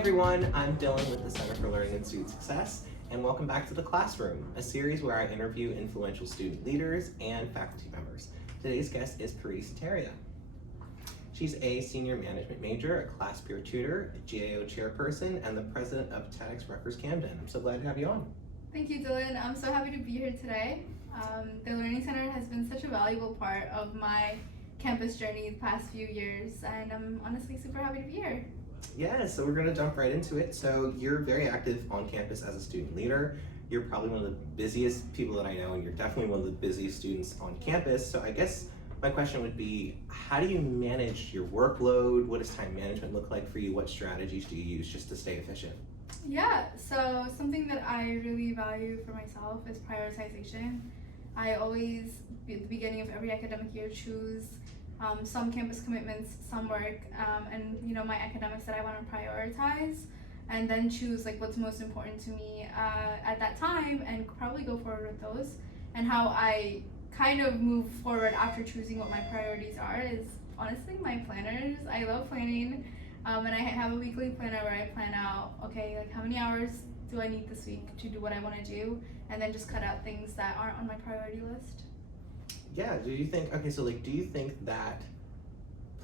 everyone, I'm Dillon with the Center for Learning and Student Success, and welcome back to The Classroom, a series where I interview influential student leaders and faculty members. Today's guest is Pariti Sutaria. She's a senior management major, a class peer tutor, a GAO chairperson, and the president of TEDx Rutgers Camden. I'm so glad to have you on. Thank you, Dillon. I'm so happy to be here today. The Learning Center has been such a valuable part of my campus journey the past few years, and I'm honestly super happy to be here. Yeah, so we're going to jump right into it. So you're very active on campus as a student leader. You're probably one of the busiest people that I know, and you're definitely one of the busiest students on campus. So I guess my question would be, how do you manage your workload? What does time management look like for you? What strategies do you use just to stay efficient? Yeah, so something that I really value for myself is prioritization. I always, at the beginning of every academic year, choose some campus commitments, some work, and my academics that I want to prioritize, and then choose like what's most important to me at that time, and probably go forward with those. And how I kind of move forward after choosing what my priorities are is honestly my planners. I love planning, and I have a weekly planner where I plan out, okay, like how many hours do I need this week to do what I want to do, and then just cut out things that aren't on my priority list. Yeah, do you think that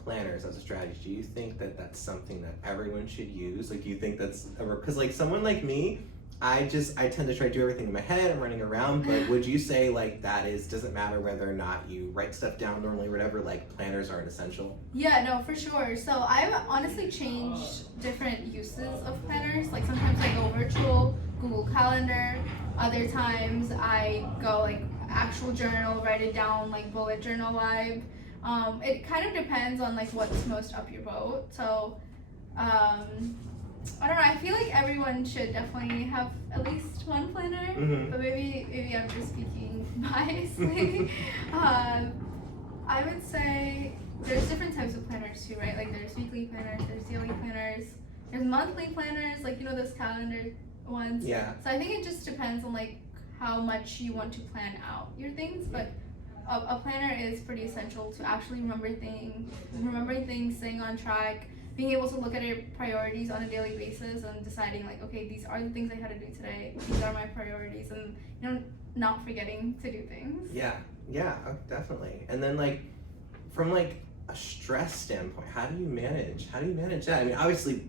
planners as a strategy, do you think that that's something that everyone should use? Like, do you think that's, because like someone like me, I tend to try to do everything in my head, I'm running around, but would you say like doesn't matter whether or not you write stuff down normally or whatever, like planners aren't essential? Yeah, no, for sure. So I've honestly changed different uses of planners. Like sometimes I go virtual, Google Calendar, other times I go like actual journal, write it down like bullet journal vibe. It kind of depends on like what's most up your boat. So I don't know, I feel like everyone should definitely have at least one planner, but maybe I'm just speaking biasly. I would say there's different types of planners too, right? Like there's weekly planners, there's daily planners, there's monthly planners, like those calendar ones. Yeah. So I think it just depends on like how much you want to plan out your things, but a planner is pretty essential to actually remembering things, staying on track, being able to look at your priorities on a daily basis and deciding like, okay, these are the things I had to do today, these are my priorities, and not forgetting to do things. Yeah, definitely. And then like from like a stress standpoint, how do you manage that? I mean, obviously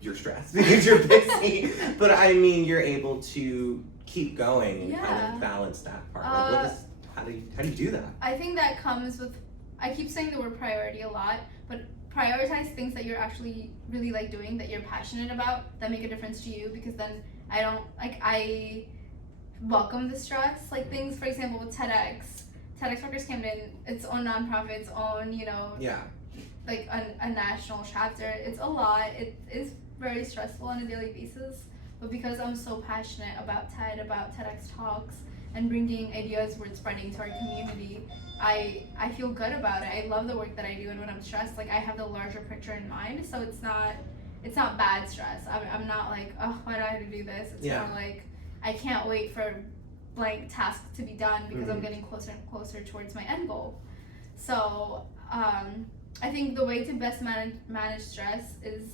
you're stressed because you're busy, but I mean you're able to keep going and kind of balance that part. Like how do you do that? I think that comes with, I keep saying the word priority a lot, but prioritize things that you're actually really like doing, that you're passionate about, that make a difference to you, because then I welcome the stress. Like things, for example, with TEDx Rutgers Camden, its own nonprofit, its own, like a national chapter. It's a lot. It is very stressful on a daily basis, but because I'm so passionate about TED, about TEDx talks, and bringing ideas worth spreading to our community, I feel good about it. I love the work that I do, and when I'm stressed, like I have the larger picture in mind, so it's not bad stress. I'm not like, oh, why do I have to do this? It's more like I can't wait for blank task to be done because I'm getting closer and closer towards my end goal. So I think the way to best manage stress is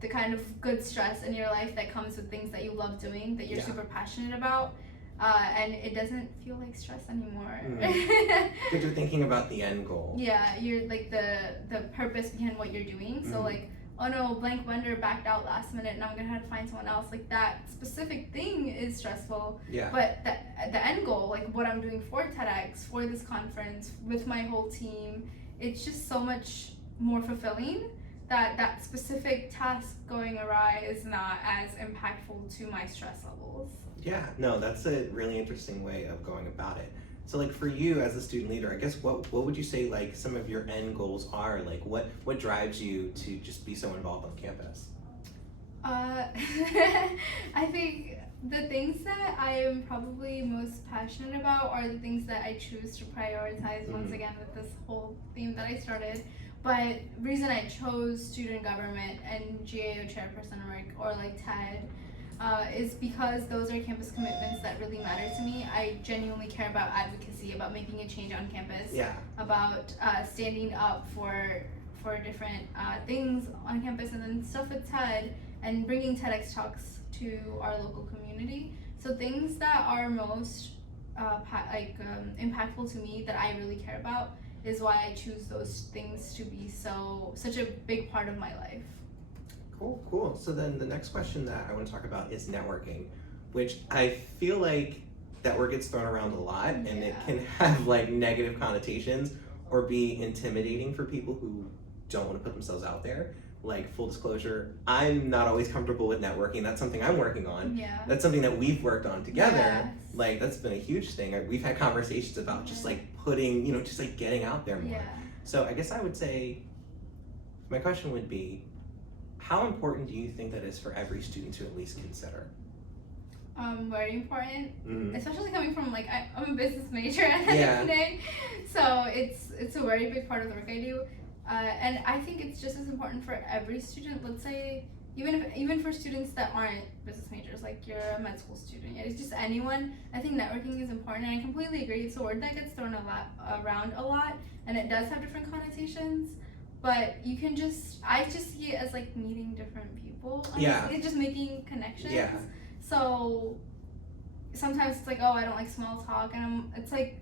the kind of good stress in your life that comes with things that you love doing, that you're super passionate about, and it doesn't feel like stress anymore. Because you're thinking about the end goal. Yeah, you're like the purpose behind what you're doing. So like, oh no, blank vendor backed out last minute, now I'm gonna have to find someone else. Like that specific thing is stressful. Yeah. But the end goal, like what I'm doing for TEDx, for this conference, with my whole team, it's just so much more fulfilling. That specific task going awry is not as impactful to my stress levels. Yeah, no, that's a really interesting way of going about it. So like for you as a student leader, I guess what would you say like some of your end goals are? Like what drives you to just be so involved on campus? I think the things that I am probably most passionate about are the things that I choose to prioritize, once again with this whole theme that I started. But reason I chose student government and GAO chairperson work, or like TED, is because those are campus commitments that really matter to me. I genuinely care about advocacy, about making a change on campus, about standing up for for different things on campus, and then stuff with TED and bringing TEDx talks to our local community. So things that are most impactful to me that I really care about is why I choose those things to be such a big part of my life. Cool. So then the next question that I want to talk about is networking, which I feel like that word gets thrown around a lot, and it can have like negative connotations or be intimidating for people who don't want to put themselves out there. Like, full disclosure, I'm not always comfortable with networking. That's something I'm working on. Yeah. That's something that we've worked on together. Yes. Like, that's been a huge thing. We've had conversations about just like putting, just like getting out there more. Yeah. So I guess I would say, my question would be, how important do you think that is for every student to at least consider? Very important, Mm-hmm. especially coming from I'm a business major at the end of the day, so it's a very big part of the work I do. And I think it's just as important for every student. Let's say even for students that aren't business majors, like you're a med school student, it's just anyone. I think networking is important, and I completely agree. It's a word that gets thrown around a lot, and it does have different connotations. But I just see it as like meeting different people. It's just making connections. Yeah. So sometimes it's like, oh, I don't like small talk, and it's like,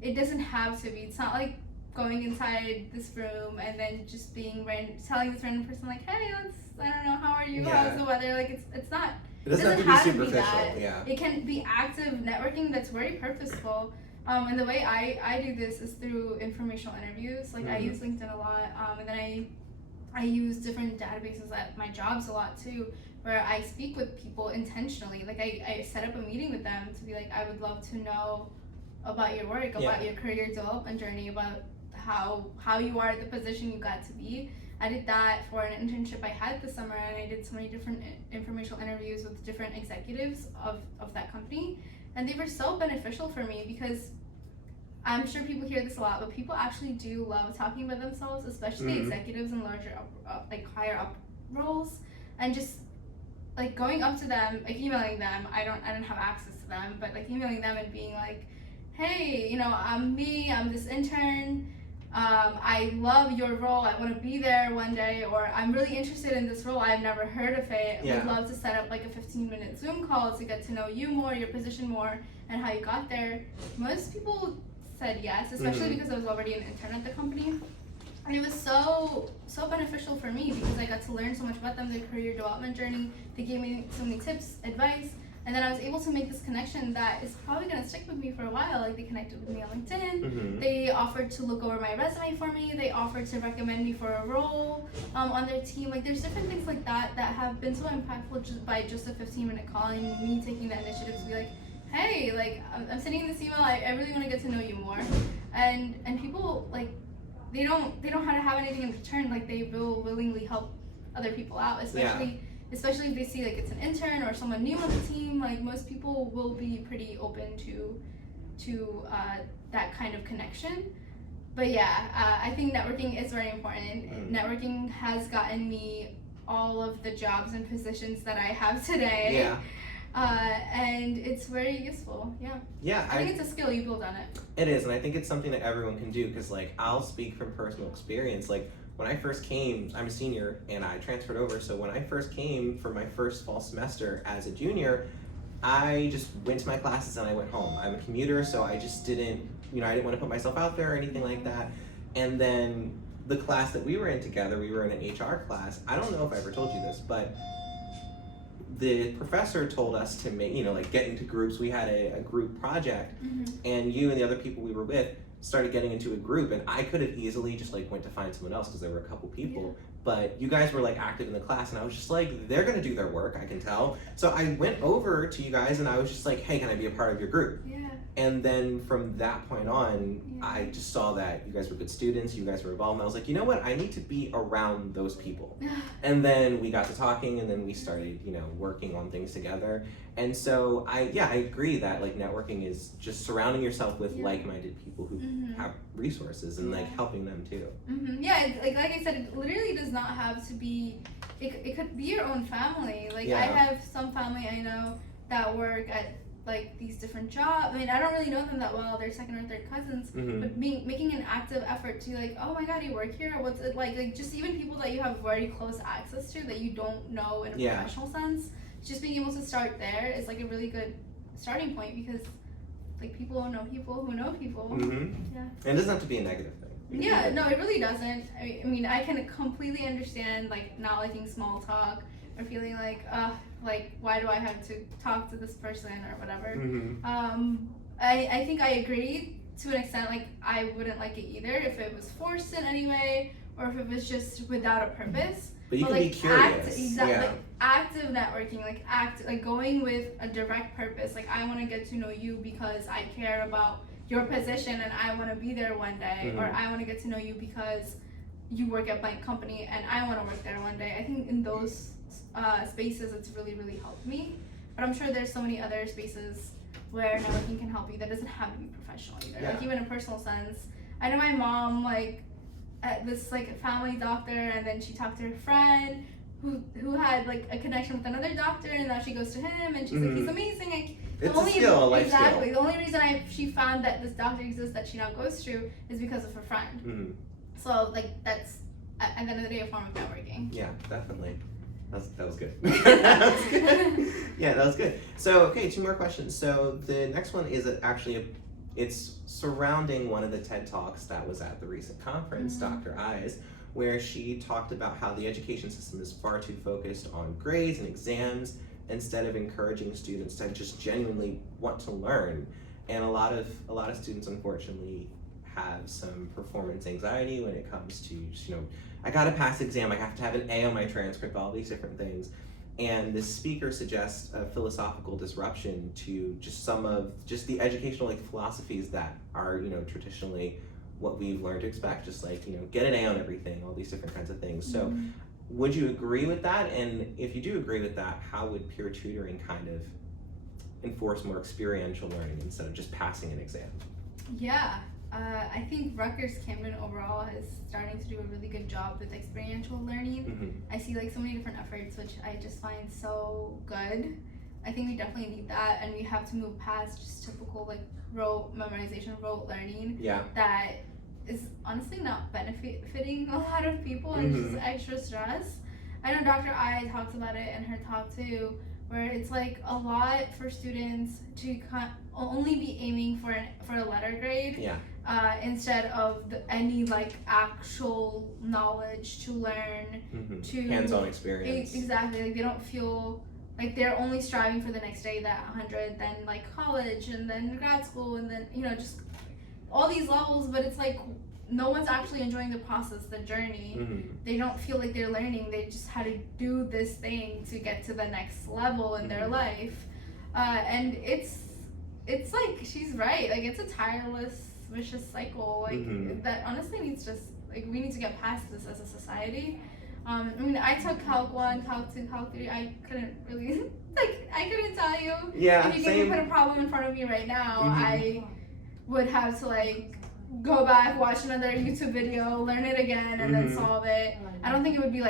it doesn't have to be. It's not like going inside this room and then just telling this random person like, hey, I don't know, how are you? Yeah. How's the weather? Like, it's not. It doesn't have to be superficial. that. It can be active networking that's very purposeful. And the way I do this is through informational interviews. Like, I use LinkedIn a lot, and then I use different databases at my jobs a lot too, where I speak with people intentionally. Like, I set up a meeting with them to be like, I would love to know about your work, about your career development journey, about how you are at the position you got to be. I did that for an internship I had this summer, and I did so many different informational interviews with different executives of that company, and they were so beneficial for me because I'm sure people hear this a lot, but people actually do love talking about themselves, especially executives in larger higher up roles, and just like going up to them, like emailing them. I don't have access to them, but like emailing them and being like, hey, I'm this intern. I love your role. I want to be there one day, or I'm really interested in this role. I've never heard of it. Would love to set up like a 15-minute Zoom call to get to know you more, your position more, and how you got there. Most people said yes, especially because I was already an intern at the company. And it was so beneficial for me because I got to learn so much about them, their career development journey. They gave me so many tips, advice, and then I was able to make this connection that is probably going to stick with me for a while. Like, they connected with me on LinkedIn. They offered to look over my resume for me. They offered to recommend me for a role on their team. Like, there's different things like that that have been so impactful just by just a 15-minute call and me taking the initiative to be like, hey, like, I'm sending this email. I really want to get to know you more. And people, like, they don't have anything in return. Like, they will willingly help other people out, especially if they see like it's an intern or someone new on the team. Like, most people will be pretty open to that kind of connection. But I think networking is very important. Networking has gotten me all of the jobs and positions that I have today. And it's very useful. I think it's a skill you build on it. It is, and I think it's something that everyone can do, because like, I'll speak from personal experience. Like, when I first came, I'm a senior and I transferred over, so when I first came for my first fall semester as a junior, I just went to my classes and I went home. I'm a commuter, so I just didn't want to put myself out there or anything like that. And then the class that we were in together, we were in an HR class. I don't know if I ever told you this, but the professor told us to make, get into groups. We had a group project, and you and the other people we were with started getting into a group, and I could have easily just like went to find someone else because there were a couple people, but you guys were like active in the class, and I was just like, they're gonna do their work, I can tell. So I went over to you guys and I was just like, hey, can I be a part of your group? And then from that point on, I just saw that you guys were good students, you guys were involved, and I was like, you know what, I need to be around those people. And then we got to talking, and then we started, working on things together. And so I agree that like networking is just surrounding yourself with like-minded people who have resources and like helping them too. Like I said, it literally does not have to be, it could be your own family. Like, I have some family I know that work at like these different jobs. I mean, I don't really know them that well. They're second or third cousins, but making an active effort to like, oh my god, you work here. What's it like? Like just even people that you have very close access to that you don't know in a professional sense. Just being able to start there is like a really good starting point because like people know people who know people. Yeah, and it doesn't have to be a negative thing. Yeah, no, it really doesn't. I mean, I can completely understand like not liking small talk or feeling like why do I have to talk to this person or whatever. I think I agree to an extent. Like I wouldn't like it either if it was forced in any way or if it was just without a purpose. But you can be curious. Like active networking, like going with a direct purpose. Like I want to get to know you because I care about your position and I want to be there one day, or I want to get to know you because you work at blank company and I want to work there one day. I think in those spaces it's really, really helped me. But I'm sure there's so many other spaces where networking can help you that doesn't have to be professional either. Like even in a personal sense. I know my mom like at this like family doctor, and then she talked to her friend who had like a connection with another doctor, and now she goes to him and she's like, he's amazing. It's a skill, a life skill. The only reason she found that this doctor exists that she now goes to is because of her friend. So like that's at the end of the day a form of networking. Yeah, definitely. That was good. That was good. Yeah, that was good. So okay, 2 more questions. So the next one is it's surrounding one of the TED Talks that was at the recent conference, Dr. Eyes, where she talked about how the education system is far too focused on grades and exams instead of encouraging students to just genuinely want to learn. And a lot of students unfortunately have some performance anxiety when it comes to, I gotta pass the exam, I have to have an A on my transcript, all these different things. And the speaker suggests a philosophical disruption to just some of the educational philosophies that are, traditionally what we've learned to expect, just like, get an A on everything, all these different kinds of things. So would you agree with that? And if you do agree with that, how would peer tutoring kind of enforce more experiential learning instead of just passing an exam? Yeah, I think Rutgers Camden overall is starting to do a really good job with experiential learning. I see like so many different efforts, which I just find so good. I think we definitely need that, and we have to move past just typical like rote memorization, rote learning. Yeah. That is honestly not benefiting a lot of people and just extra stress. I know Dr. I talks about it in her talk too, where it's like a lot for students to only be aiming for a letter grade, instead of any like actual knowledge to learn, to hands-on experience. Exactly, like they don't feel like they're only striving for the next day, that 100, then like college, and then grad school, and then just all these levels, but it's like no one's actually enjoying the process, the journey. They don't feel like they're learning. They just had to do this thing to get to the next level in their life, and it's like she's right. Like it's a tireless, vicious cycle. Like that honestly needs we need to get past this as a society. I mean, I took Calc 1, Calc 2, Calc 3. I couldn't really I couldn't tell you. Yeah, if you same. can put a problem in front of me right now, I would have to go back, watch another YouTube video, learn it again, and then solve it. I don't think it would be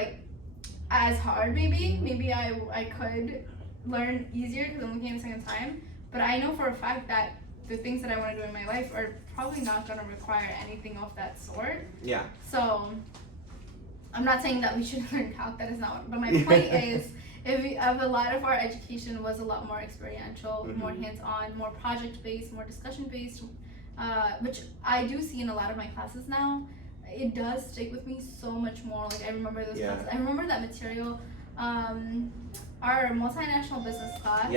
as hard. Maybe I could learn easier because I'm looking at it a second time. But I know for a fact that the things that I want to do in my life are probably not going to require anything of that sort. Yeah. So I'm not saying that we should learn calc. That is not what. But my point is, if a lot of our education was a lot more experiential, more hands-on, more project-based, more discussion-based, which I do see in a lot of my classes now, it does stick with me so much more. Like I remember those classes. I remember that material. Our multinational business class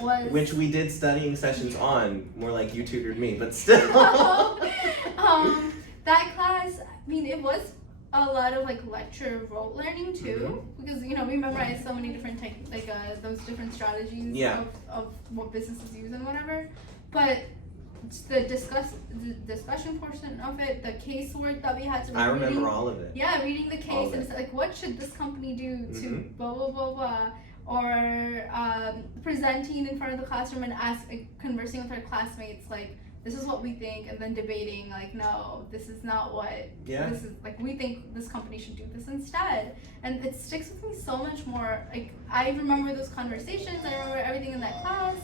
was, which we did studying sessions on, more like you tutored me, but still. That class, I mean, it was a lot of rote rote learning too, because we memorized so many different those different strategies of what businesses use and whatever. But the discussion portion of it, the casework that we had to read. I remember all of it. Yeah, reading the case and it's like, what should this company do to blah blah blah blah, or presenting in front of the classroom and conversing with our classmates this is what we think, and then debating no, this is not what this is, we think this company should do this instead. And it sticks with me so much more. I remember those conversations, I remember everything in that class.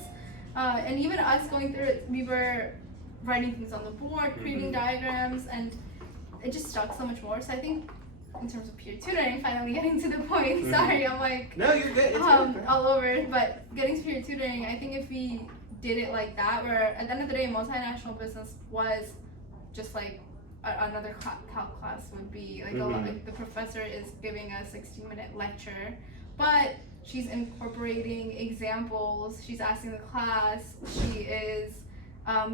And even us going through it, we were writing things on the board, creating diagrams, and it just stuck so much more. So I think in terms of peer tutoring, finally getting to the point, sorry, I'm like, no, you're good. It's good. all over, but getting to peer tutoring, I think if we did it like that, where at the end of the day, multinational business was just like another calc class would be, like, a lot, like the professor is giving a 60-minute lecture, but she's incorporating examples, she's asking the class, she is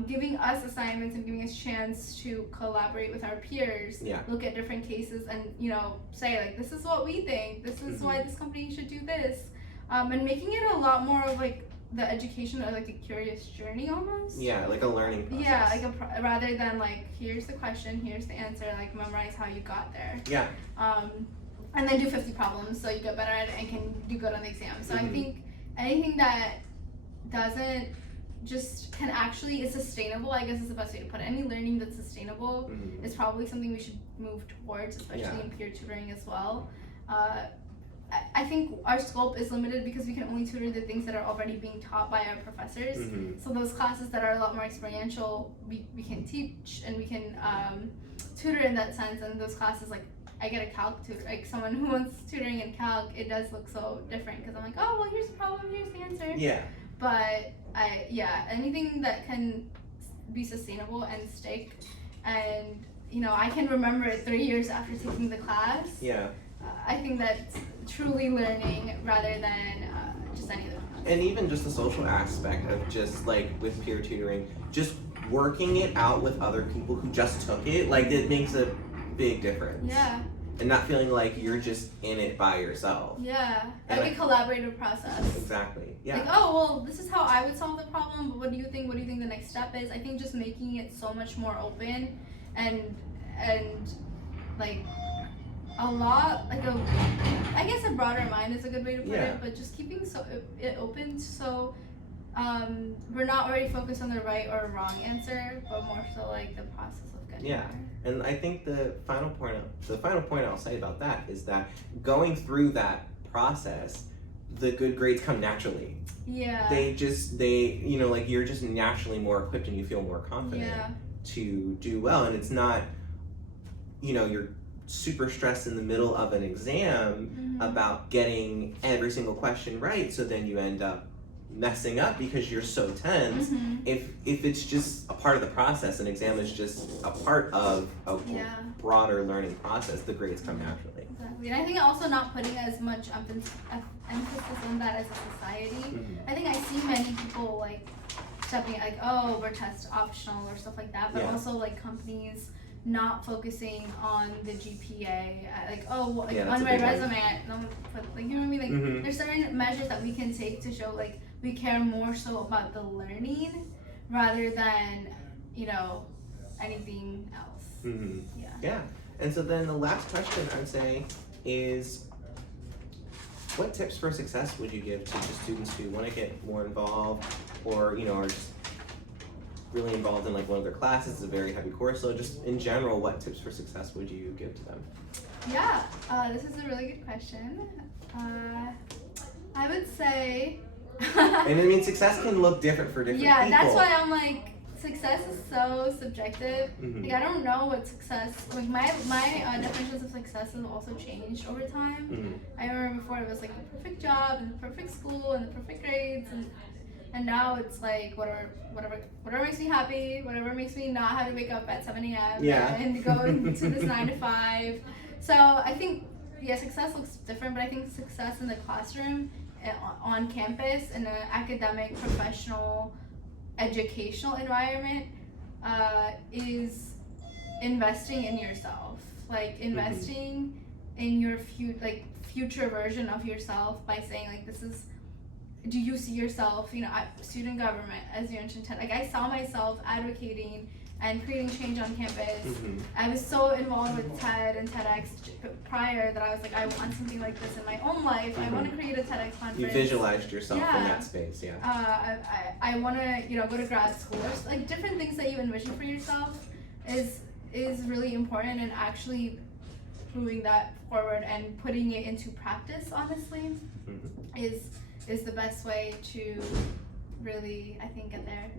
giving us assignments and giving us chance to collaborate with our peers, look at different cases and, you know, say like, this is what we think, this is why this company should do this, and making it a lot more of like the education of like a curious journey almost. Yeah, like a learning process. Yeah, like rather than like, here's the question, here's the answer, like memorize how you got there. Yeah. And then do 50 problems so you get better at it and can do good on the exam. So I think anything that doesn't just can actually is sustainable, I guess is the best way to put it. Any learning that's sustainable is probably something we should move towards, especially in peer tutoring as well. I think our scope is limited because we can only tutor the things that are already being taught by our professors. So those classes that are a lot more experiential, we can teach and we can tutor in that sense. And those classes, like I get a calc tutor, like someone who wants tutoring in calc, it does look so different because I'm like, oh, well, here's the problem, here's the answer. Yeah. But anything that can be sustainable and stick, and you know, I can remember it 3 years after taking the class. Yeah. I think that's truly learning rather than just any of them. And even just the social aspect of just like with peer tutoring, just working it out with other people who just took it, like it makes a big difference. Yeah. And not feeling like you're just in it by yourself. Yeah, like a collaborative process. Exactly, yeah. Like, oh, well, this is how I would solve the problem, but what do you think? What do you think the next step is? I think just making it so much more open and like a lot, like I guess a broader mind is a good way to put it, but just keeping it open so we're not already focused on the right or wrong answer, but more so like the process of getting there. And I think the final point I'll say about that is that going through that process, the good grades come naturally. Yeah. They you know, like you're just naturally more equipped and you feel more confident to do well. And it's not, you know, you're super stressed in the middle of an exam about getting every single question right, so then you end up messing up because you're so tense. If it's just a part of the process, an exam is just a part of a broader learning process, the grades come naturally. Exactly. And I think also not putting as much emphasis on that as a society. I think I see many people like stepping like, oh, we're test optional or stuff like that, but also like companies not focusing on the GPA, like, oh, well, like on my resume, like, you know what I mean? Like, there's certain measures that we can take to show like we care more so about the learning rather than, you know, anything else. Yeah. And so then the last question I would say is, what tips for success would you give to just students who want to get more involved, or, you know, are just really involved in like one of their classes? It's a very heavy course, so just in general, what tips for success would you give to them? Yeah, this is a really good question. I would say and I mean, success can look different for different people. Yeah, that's why I'm like, success is so subjective. Like, I don't know what success, like my definitions of success have also changed over time. I remember before it was like the perfect job and the perfect school and the perfect grades, and now it's like whatever makes me happy, whatever makes me not have to wake up at 7 a.m. And go into this 9 to 5. So I think, success looks different, but I think success in the classroom, on campus, in an academic, professional, educational environment, is investing in yourself. Like investing in your future version of yourself by saying like, do you see yourself, you know, student government, as you mentioned, like I saw myself advocating and creating change on campus. I was so involved with TED and TEDx prior that I was like, I want something like this in my own life. I want to create a TEDx conference. You visualized yourself in that space, I want to, you know, go to grad school. Like different things that you envision for yourself is really important, and actually moving that forward and putting it into practice, honestly, is the best way to really, I think, get there.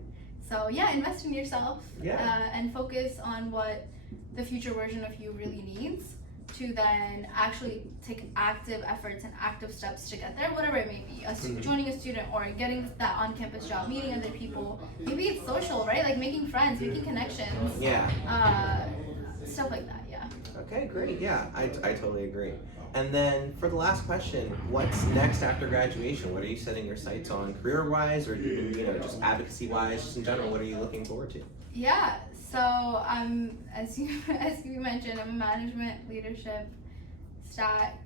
So yeah, invest in yourself, and focus on what the future version of you really needs, to then actually take active efforts and active steps to get there, whatever it may be. Joining a student, or getting that on-campus job, meeting other people. Maybe it's social, right? Like making friends, making connections. Stuff like that, yeah. Okay, great. Yeah, I totally agree. And then for the last question, what's next after graduation? What are you setting your sights on career-wise, or just advocacy-wise, just in general? What are you looking forward to? Yeah, so as you mentioned, I'm a management leadership stat,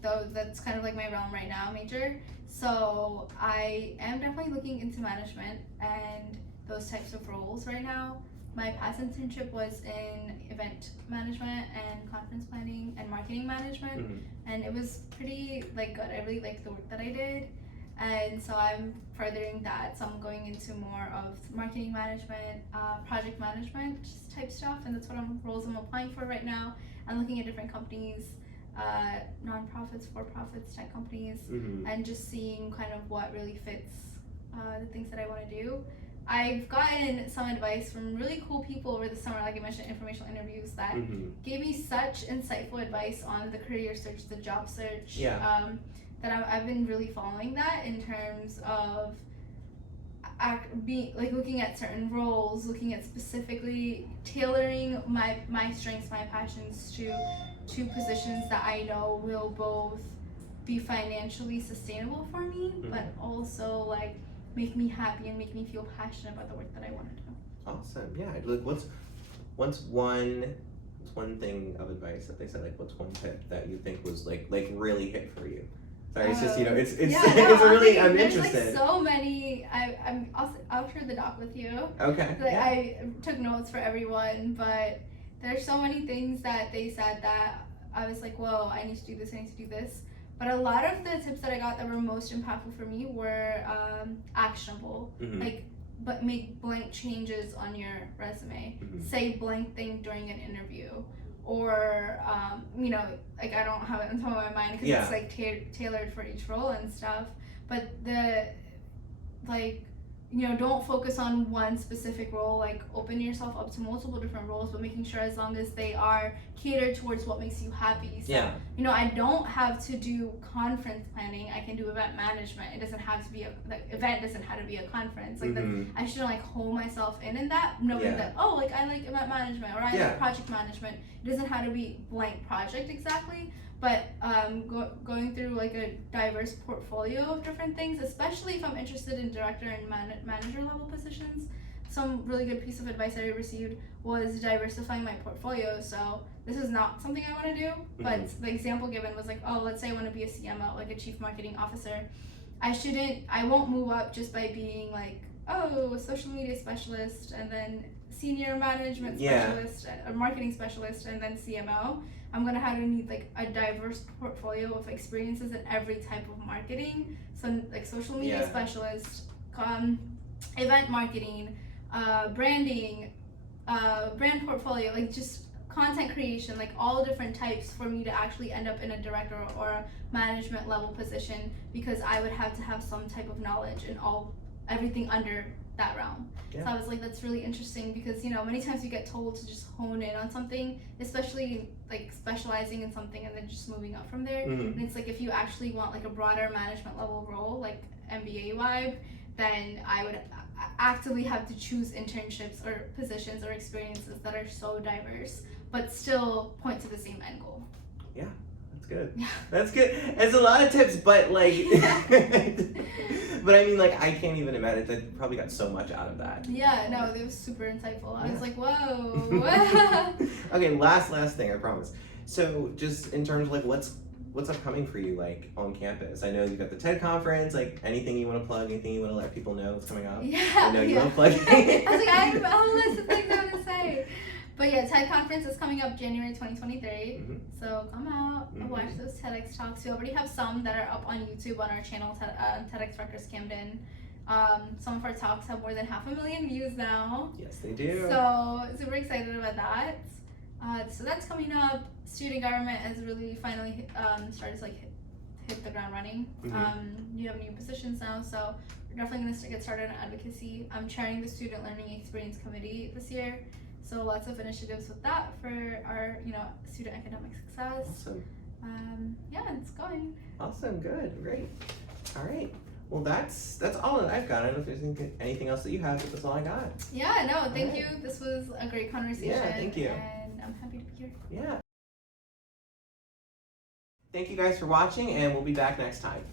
though that's kind of like my realm right now, major. So I am definitely looking into management and those types of roles right now. My past internship was in event management and conference planning and marketing management, and it was pretty good. I really liked the work that I did, and so I'm furthering that. So I'm going into more of marketing management, project management type stuff, and that's what roles I'm applying for right now. I'm looking at different companies, nonprofits, for-profits type companies, and just seeing kind of what really fits the things that I want to do. I've gotten some advice from really cool people over the summer, like I mentioned, informational interviews that gave me such insightful advice on the career search, the job search, that I've been really following that in terms of looking at certain roles, looking at specifically tailoring my strengths, my passions to positions that I know will both be financially sustainable for me, but also make me happy and make me feel passionate about the work that I want to do. Awesome. Yeah. What's one thing of advice that they said, what's one tip that you think was really hit for you? Sorry, it's just I'm interested. So many. I'll share the doc with you. Okay. I took notes for everyone, but there's so many things that they said that I was like, whoa, I need to do this, I need to do this. But a lot of the tips that I got that were most impactful for me were actionable. But make blank changes on your resume. Say blank thing during an interview. Or, I don't have it on top of my mind because it's tailored for each role and stuff. But don't focus on one specific role. Open yourself up to multiple different roles, but making sure as long as they are catered towards what makes you happy. So, I don't have to do conference planning. I can do event management. It doesn't have to be event doesn't have to be a conference. I shouldn't hole myself in that, knowing that I like event management or I like project management. It doesn't have to be blank project exactly. But going through a diverse portfolio of different things, especially if I'm interested in director and manager level positions. Some really good piece of advice I received was diversifying my portfolio. So this is not something I want to do, but the example given was let's say I want to be a CMO, a chief marketing officer. I won't move up just by being a social media specialist and then senior management specialist, a marketing specialist, and then CMO. I'm gonna have to need a diverse portfolio of experiences in every type of marketing. So social media specialist, event marketing, branding, brand portfolio, just content creation, all different types for me to actually end up in a director or a management level position, because I would have to have some type of knowledge in everything under that realm. So I was that's really interesting, because many times you get told to just hone in on something, especially specializing in something and then just moving up from there. And it's if you actually want a broader management level role, MBA vibe, then I would actively have to choose internships or positions or experiences that are so diverse but still point to the same end goal. Yeah, that's good. Yeah. That's good. It's a lot of tips, but but I mean, I can't even imagine. I probably got so much out of that. Yeah, no, it was super insightful. I was whoa. Okay, last thing, I promise. So, just in terms of what's upcoming for you, on campus? I know you've got the TED conference. Anything you want to plug? Anything you want to let people know what's coming up? Yeah. I know you want to plug. I was I have a whole list of things I want to say. But yeah, TED conference is coming up January 2023. So come out and watch those TEDx talks. We already have some that are up on YouTube on our channel, TEDx Rutgers Camden. Some of our talks have more than 500,000 views now. Yes, they do. So super excited about that. So that's coming up. Student government has really finally started to hit the ground running. You have new positions now, so we're definitely going to get started on advocacy. I'm chairing the Student Learning Experience Committee this year, so lots of initiatives with that for our, student academic success. Awesome. Yeah, it's going. Awesome, good, great. All right. Well, that's all that I've got. I don't know if there's anything else that you have, but that's all I got. Yeah, no, thank you. This was a great conversation. Yeah, thank you. And I'm happy to be here. Yeah. Thank you guys for watching, and we'll be back next time.